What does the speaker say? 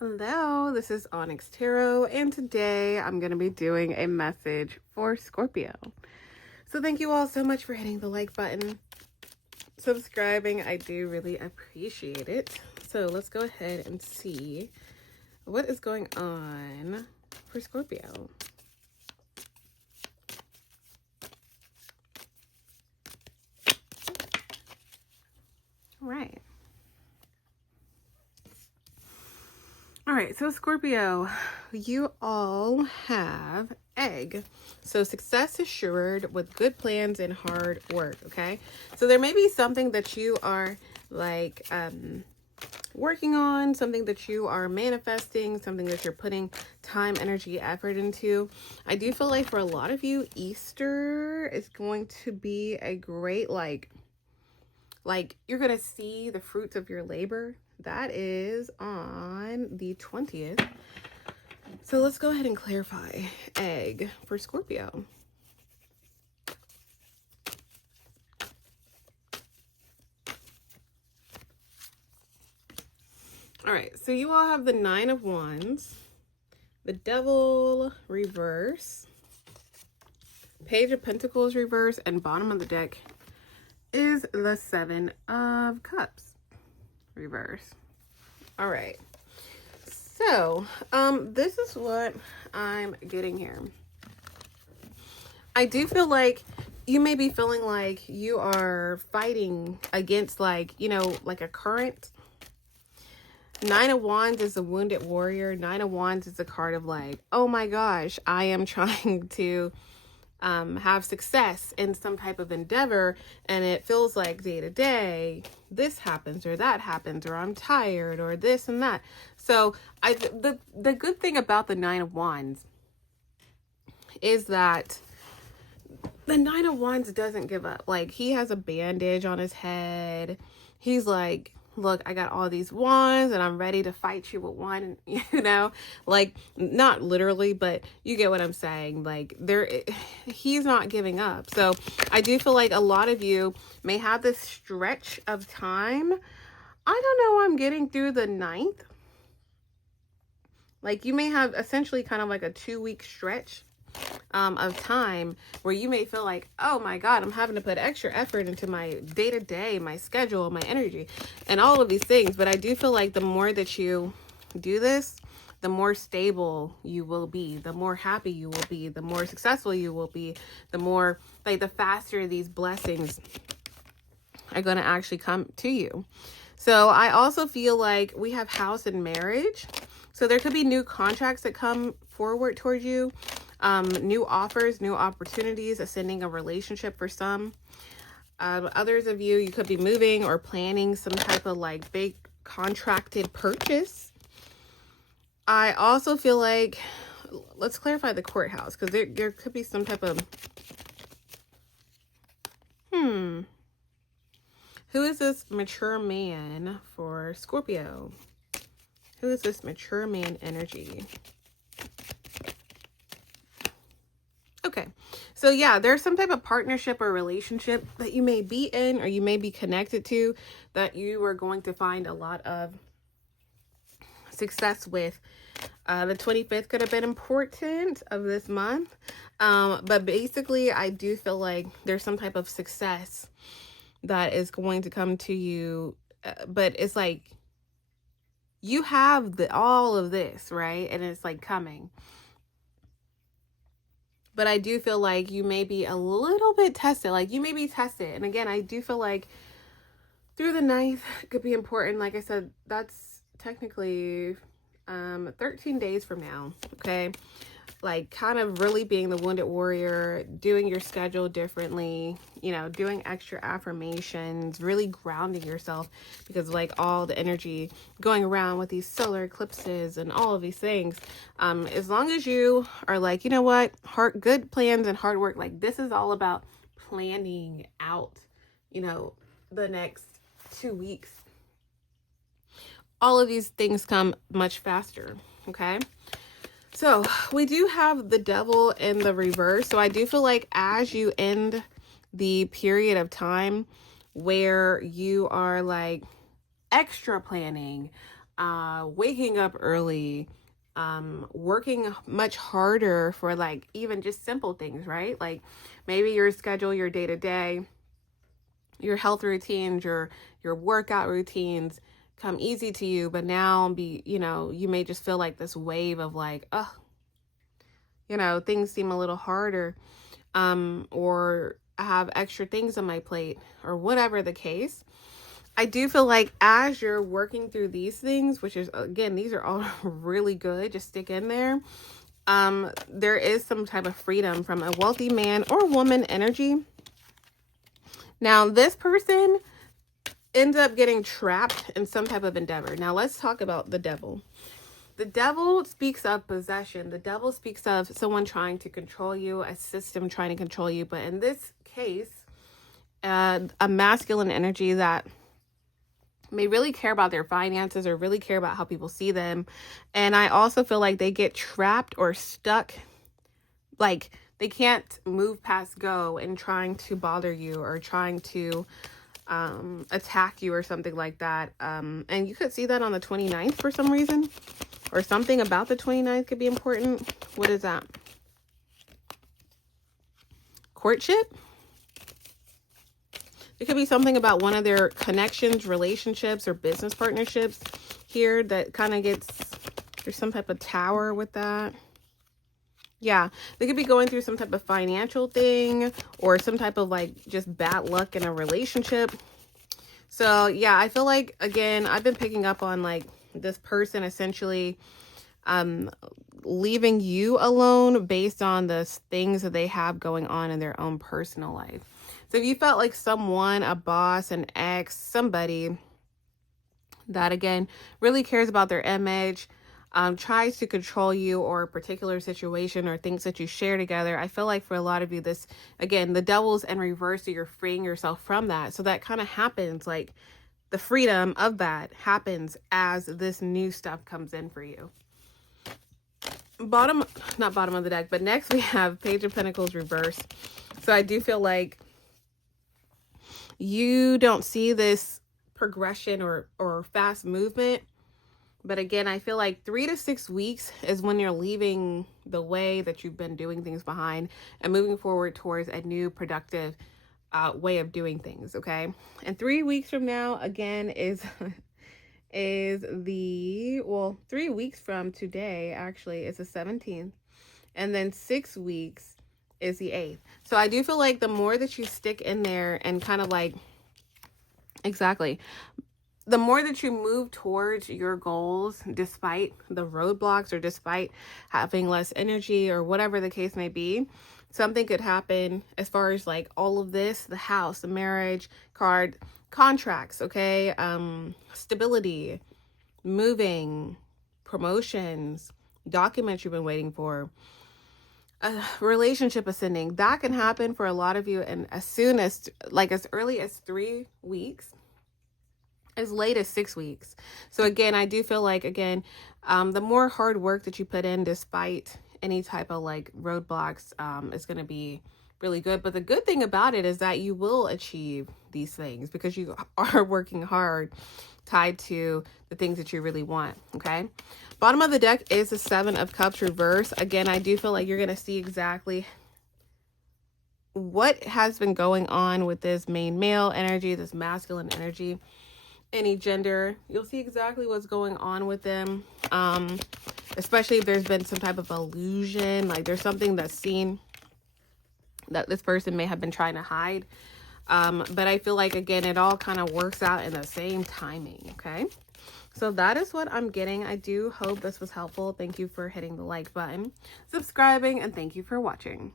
Hello, this is Onyx Tarot, and today I'm going to be doing a message for Scorpio. So thank you all so much for hitting the like button, subscribing. I do really appreciate it. So let's go ahead and see what is going on for Scorpio. All right. All right, so Scorpio, you all have egg. So success assured with good plans and hard work, okay? So there may be something that you are like working on, something that you are manifesting, something that you're putting time, energy, effort into. I do feel like for a lot of you, Easter is going to be a great like you're going to see the fruits of your labor. That is on the 20th. So let's go ahead and clarify egg for Scorpio. All right, so you all have the 9 of Wands, the Devil reverse, Page of Pentacles reverse, and bottom of the deck is the 7 of Cups reverse. All right, so this is what I'm getting here. I do feel like you may be feeling like you are fighting against like a current. 9 of Wands is a wounded warrior. 9 of Wands is a card of like, oh my gosh, I am trying to have success in some type of endeavor, and it feels like day to day this happens or that happens, or I'm tired or this and that. So the good thing about the 9 of Wands is that the 9 of Wands doesn't give up. Like, he has a bandage on his head. He's like, look, I got all these wands and I'm ready to fight you with one, like not literally, but you get what I'm saying. Like he's not giving up. So I do feel like a lot of you may have this stretch of time. I don't know, I'm getting through the 9th. Like you may have essentially kind of like a 2-week stretch of time where you may feel like, oh my God, I'm having to put extra effort into my day-to-day, my schedule, my energy, and all of these things. But I do feel like the more that you do this, the more stable you will be, the more happy you will be, the more successful you will be, the more, like, the faster these blessings are going to actually come to you. So I also feel like we have house and marriage. So there could be new contracts that come forward towards you. New offers, new opportunities, ascending a relationship for some. Others of you could be moving or planning some type of like big contracted purchase. I also feel like, let's clarify the courthouse, because there could be some type of, who is this mature man for Scorpio? Who is this mature man energy? Okay, so yeah, there's some type of partnership or relationship that you may be in or you may be connected to that you are going to find a lot of success with. The 25th could have been important of this month, but basically I do feel like there's some type of success that is going to come to you, but it's like you have all of this, right? And it's like coming. But I do feel like you may be a little bit tested. Like you may be tested. And again, I do feel like through the 9th could be important. Like I said, that's technically 13 days from now. Okay. Like kind of really being the wounded warrior, doing your schedule differently, doing extra affirmations, really grounding yourself, because like all the energy going around with these solar eclipses and all of these things, as long as you are like, you know what, good plans and hard work, like this is all about planning out, the next 2 weeks. All of these things come much faster. Okay. So we do have the Devil in the reverse. So I do feel like as you end the period of time where you are like extra planning, waking up early, working much harder for like even just simple things, right? Like maybe your schedule, your day to day, your health routines, your workout routines come easy to you, but now you may just feel like this wave of like, oh, things seem a little harder, or I have extra things on my plate, or whatever the case. I do feel like as you're working through these things, which is, again, these are all really good, just stick in there. There is some type of freedom from a wealthy man or woman energy. Now, this person ends up getting trapped in some type of endeavor. Now, let's talk about the devil. The devil speaks of possession. The devil speaks of someone trying to control you, a system trying to control you. But in this case, a masculine energy that may really care about their finances or really care about how people see them. And I also feel like they get trapped or stuck, like they can't move past go and trying to bother you or trying to attack you or something like that. And you could see that on the 29th for some reason, or something about the 29th could be important. What is that? Courtship? It could be something about one of their connections, relationships, or business partnerships here that kind of gets, there's some type of tower with that. Yeah, they could be going through some type of financial thing or some type of like just bad luck in a relationship. So yeah, I feel like, again, I've been picking up on like this person essentially leaving you alone based on the things that they have going on in their own personal life. So if you felt like someone, a boss, an ex, somebody that, again, really cares about their image, tries to control you or a particular situation or things that you share together, I feel like for a lot of you, this, again, the devil's in reverse, so you're freeing yourself from that. So that kind of happens, like the freedom of that happens as this new stuff comes in for you. Not bottom of the deck, but next we have Page of Pentacles reverse. So I do feel like you don't see this progression or fast movement. But again, I feel like 3 to 6 weeks is when you're leaving the way that you've been doing things behind and moving forward towards a new productive way of doing things. Okay. And 3 weeks from now, again, is 3 weeks from today, actually, is the 17th. And then 6 weeks is the 8th. So I do feel like the more that you stick in there and kind of like, exactly, the more that you move towards your goals, despite the roadblocks or despite having less energy or whatever the case may be, something could happen as far as like all of this, the house, the marriage card, contracts, okay, stability, moving, promotions, documents you've been waiting for, a relationship ascending. That can happen for a lot of you, and as soon as, like, as early as 3 weeks, as late as 6 weeks. So again, I do feel like, again, the more hard work that you put in despite any type of like roadblocks, is going to be really good. But the good thing about it is that you will achieve these things because you are working hard, tied to the things that you really want. Okay. Bottom of the deck is the 7 of Cups reverse. Again, I do feel like you're going to see exactly what has been going on with this main male energy, this masculine energy, any gender. You'll see exactly what's going on with them, especially if there's been some type of illusion, like there's something that's seen that this person may have been trying to hide. But I feel like, again, it all kind of works out in the same timing. Okay. So that is what I'm getting. I do hope this was helpful. Thank you for hitting the like button, subscribing, and thank you for watching.